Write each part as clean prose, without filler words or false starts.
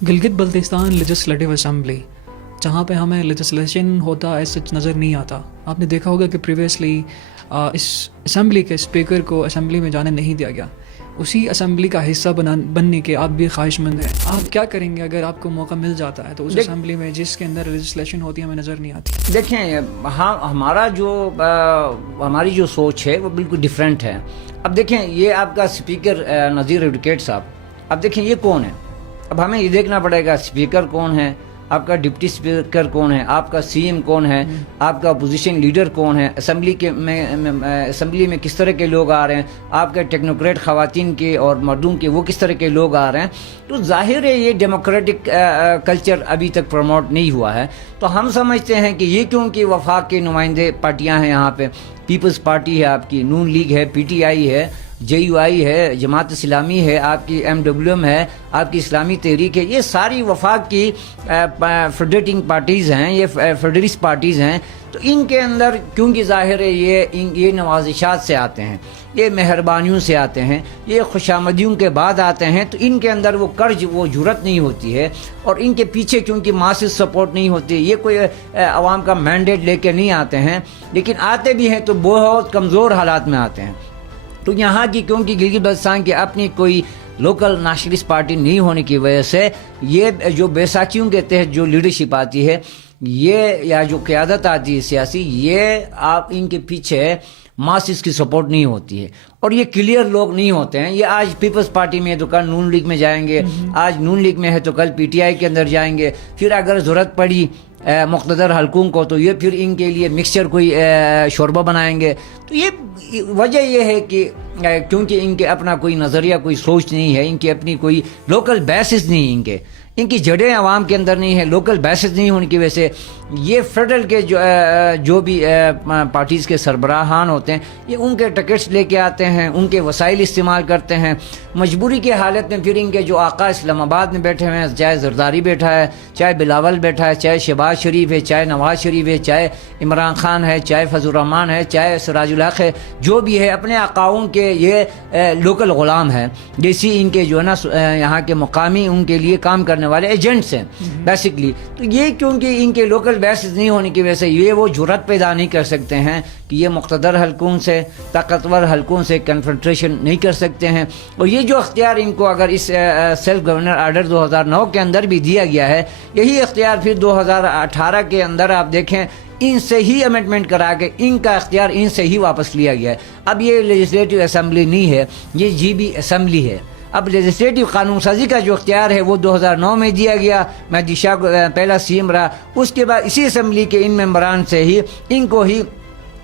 Gilgit Baltistan legislative assembly, جہاں پہ ہمیں لیجسلیشن ہوتا ایسا نظر نہیں آتا. آپ نے دیکھا ہوگا کہ پریویسلی اس اسمبلی کے اسپیکر کو اسمبلی میں جانے نہیں دیا گیا. اسی اسمبلی کا حصہ بننے کے آپ بھی خواہش مند ہیں. آپ کیا کریں گے اگر آپ کو موقع مل جاتا ہے تو اس اسمبلی میں جس کے اندر لیجسلیشن ہوتی ہے ہمیں نظر نہیں آتی؟ دیکھیں، ہماری جو سوچ ہے وہ بالکل ڈیفرنٹ ہے. اب دیکھیں، یہ آپ کا اسپیکر نذیر ایڈوکیٹ صاحب، اب دیکھیں یہ کون ہے. اب ہمیں یہ دیکھنا پڑے گا اسپیکر کون ہے، آپ کا ڈپٹی اسپیکر کون ہے، آپ کا سی ایم کون ہے، آپ کا اپوزیشن لیڈر کون ہے، اسمبلی میں کس طرح کے لوگ آ رہے ہیں، آپ کے ٹیکنوکریٹ خواتین کے اور مردوں کے وہ کس طرح کے لوگ آ رہے ہیں. تو ظاہر ہے یہ ڈیموکریٹک کلچر ابھی تک پروموٹ نہیں ہوا ہے. تو ہم سمجھتے ہیں کہ یہ کیونکہ وفاق کے نمائندے پارٹیاں ہیں یہاں پہ، پیپلز پارٹی ہے آپ کی، نون لیگ ہے، پی ٹی آئی ہے، جے یو آئی ہے، جماعت اسلامی ہے، آپ کی ایم ڈبلیو ایم ہے، آپ کی اسلامی تحریک ہے. یہ ساری وفاق کی فیڈریٹنگ پارٹیز ہیں، یہ فیڈرلسٹ پارٹیز ہیں. تو ان کے اندر کیونکہ ظاہر ہے یہ نوازشات سے آتے ہیں، یہ مہربانیوں سے آتے ہیں، یہ خوشامدیوں کے بعد آتے ہیں. تو ان کے اندر وہ کرج، وہ جرت نہیں ہوتی ہے، اور ان کے پیچھے کیونکہ ماسس سپورٹ نہیں ہوتی. یہ کوئی عوام کا مینڈیٹ لے کے نہیں آتے ہیں، لیکن آتے بھی ہیں تو بہت کمزور حالات میں آتے ہیں. تو یہاں کی کیونکہ گلگت بلتستان کی اپنی کوئی لوکل نیشنلسٹ پارٹی نہیں ہونے کی وجہ سے یہ جو بیساکھیوں کے تحت جو لیڈرشپ آتی ہے، یہ یا جو قیادت آتی ہے سیاسی، یہ آپ ان کے پیچھے ماسس کی سپورٹ نہیں ہوتی ہے، اور یہ کلیئر لوگ نہیں ہوتے ہیں. یہ آج پیپلز پارٹی میں ہے تو کل نون لیگ میں جائیں گے، آج نون لیگ میں ہے تو کل پی ٹی آئی کے اندر جائیں گے. پھر اگر ضرورت پڑی مقتدر حلقوں کو تو یہ پھر ان کے لیے مکسچر کوئی شوربہ بنائیں گے. تو یہ وجہ یہ ہے کہ کیونکہ ان کے اپنا کوئی نظریہ، کوئی سوچ نہیں ہے، ان کی اپنی کوئی لوکل بیسز نہیں، ان کی جڑیں عوام کے اندر نہیں ہے، لوکل بیسز نہیں ہونے کی وجہ سے یہ فیڈرل کے جو بھی پارٹیز کے سربراہان ہوتے ہیں، یہ ان کے ٹکٹس لے کے آتے ہیں، ان کے وسائل استعمال کرتے ہیں. مجبوری کی حالت میں پھر ان کے جو آقا اسلام آباد میں بیٹھے ہوئے ہیں، چاہے زرداری بیٹھا ہے، چاہے بلاول بیٹھا ہے، چاہے شہباز شریف ہے، چاہے نواز شریف ہے، چاہے عمران خان ہے، چاہے فضل الرحمان ہے، چاہے سراج الحق ہے، جو بھی ہے اپنے آقاؤں کے یہ لوکل غلام ہیں. جیسی ان کے جو ہے نا یہاں کے مقامی ان کے لیے کام کرنے والے ایجنٹس ہیں بیسکلی. تو یہ کیونکہ ان کے لوکل بیسز نہیں ہونے کی وجہ سے یہ وہ جرات پیدا نہیں کر سکتے ہیں کہ یہ مقتدر حلقوں سے، طاقتور حلقوں سے کنفرنٹریشن نہیں کر سکتے ہیں. اور یہ جو اختیار ان کو اگر اس سیلف گورنر آرڈر 2009 کے اندر بھی دیا گیا ہے، یہی اختیار پھر 2018 کے اندر آپ دیکھیں ان سے ہی امینڈمنٹ کرا کے ان کا اختیار ان سے ہی واپس لیا گیا ہے. اب یہ لیجسلیٹو اسمبلی نہیں ہے، یہ جی بی اسمبلی ہے. اب لیجسلیٹو قانون سازی کا جو اختیار ہے وہ 2009 میں دیا گیا، مہدی شاہ پہلا سی ایم رہا. اس کے بعد اسی اسمبلی کے ان ممبران سے ہی ان کو ہی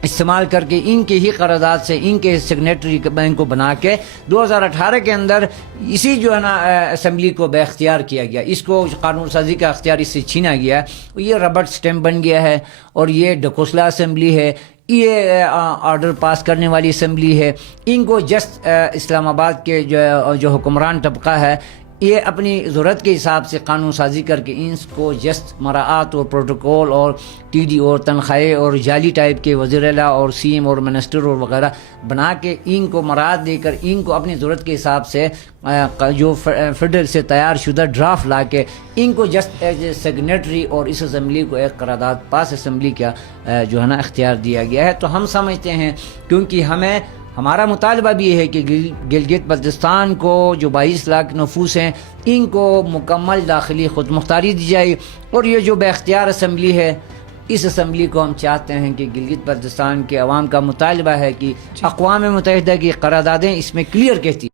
استعمال کر کے ان کے ہی قرارداد سے ان کے سگنیٹری بینک کو بنا کے 2018 کے اندر اسی جو ہے نا اسمبلی کو بے اختیار کیا گیا. اس کو قانون سازی کا اختیار اس سے چھینا گیا. یہ ربڑ سٹیمپ بن گیا ہے، اور یہ ڈکوسلا اسمبلی ہے، یہ آرڈر پاس کرنے والی اسمبلی ہے. ان کو جسٹ اسلام آباد کے جو حکمران طبقہ ہے، یہ اپنی ضرورت کے حساب سے قانون سازی کر کے ان کو جسٹ مراعات اور پروٹوکول اور ٹی ڈی اور تنخواہیں اور جعلی ٹائپ کے وزیر اعلیٰ اور سی ایم اور منسٹر اور وغیرہ بنا کے ان کو مراعات دے کر ان کو اپنی ضرورت کے حساب سے جو فیڈرل سے تیار شدہ ڈرافٹ لا کے ان کو جسٹ ایز اے سیگنیٹری اور اس اسمبلی کو ایک قرارداد پاس اسمبلی کا جو ہے نا اختیار دیا گیا ہے. تو ہم سمجھتے ہیں کیونکہ ہمارا مطالبہ بھی یہ ہے کہ گلگت بلتستان کو جو 22 لاکھ نفوس ہیں ان کو مکمل داخلی خود مختاری دی جائے. اور یہ جو بے اختیار اسمبلی ہے، اس اسمبلی کو ہم چاہتے ہیں کہ گلگت بلتستان کے عوام کا مطالبہ ہے کہ اقوام متحدہ کی قراردادیں اس میں کلیئر کہتی ہیں